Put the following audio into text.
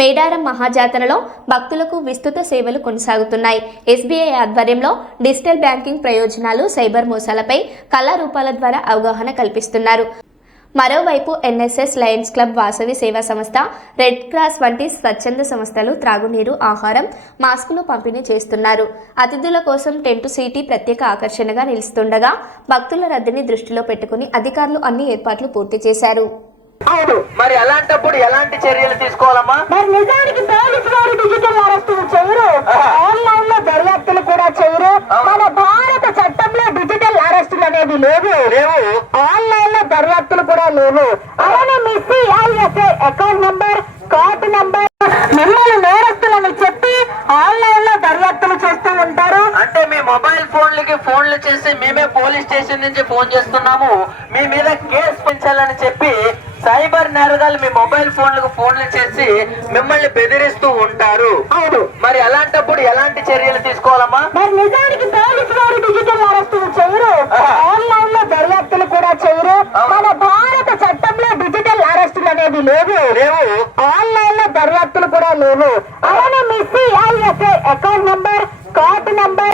మేడారం మహాజాతరలో భక్తులకు విస్తృత సేవలు కొనసాగుతున్నాయి. ఎస్బీఐ ఆధ్వర్యంలో డిజిటల్ బ్యాంకింగ్ ప్రయోజనాలు, సైబర్ మోసాలపై కళారూపాల ద్వారా అవగాహన కల్పిస్తున్నారు. మరోవైపు ఎన్ఎస్ఎస్, లయన్స్ క్లబ్, వాసవి సేవా సంస్థ, రెడ్ క్రాస్ వంటి స్వచ్ఛంద సంస్థలు త్రాగునీరు, ఆహారం, మాస్కులు పంపిణీ చేస్తున్నారు. అతిథుల కోసం టెంటు సిటీ ప్రత్యేక ఆకర్షణగా నిలుస్తుండగా భక్తుల రద్దీని దృష్టిలో పెట్టుకుని అధికారులు అన్ని ఏర్పాట్లు పూర్తి చేశారు. అవును, మరి అలాంటప్పుడు ఎలాంటి చర్యలు తీసుకోవాలమ్మా? మరి నిజానికి పోలీసు వారు డిజిటల్ అరెస్టులు చేయరు, ఆన్లైన్ లో దర్యాప్తులు కూడా చేయరు. మన భారత చట్టంలో డిజిటల్ అరెస్టులు అనేవి లేవు, ఆన్లైన్ లో దర్యాప్తులు కూడా లేవు. అలానే మీ సిఐఎస్ఏ అకౌంట్ నంబర్, కార్డు నంబర్ మిమ్మల్ని నేరస్తులని చెప్పి ఆన్లైన్ లో దర్యాప్తులు చేస్తూ ఉంటారు. అంటే మీ మొబైల్ ఫోన్లకి ఫోన్లు చేసి మేమే పోలీస్ స్టేషన్ నుంచి ఫోన్ చేస్తున్నాము, మీ మీద కేసు పెంచాలని చెప్పి సైబర్ నేరగాలు మీ మొబైల్ ఫోన్లకు ఫోన్లు చేసి మిమ్మల్ని బెదిరిస్తూ ఉంటారు. అవును, మరి అలాంటప్పుడు ఎలాంటి చర్యలు తీసుకోవాలమ్మా? మరి నిజానికి పోలీసు వారు డిజిటల్ అరెస్టులు చేయరు, ఆన్లైన్ లో దర్యాప్తులు కూడా చేయరు. మన భారత చట్టంలో డిజిటల్ అరెస్టులు అనేవి లేవు, ఆన్లైన్ లో దర్యాప్తులు కూడా లేవు. అలానే మీ సిఐఎస్ఏ అకౌంట్ నంబర్, కార్డు నంబర్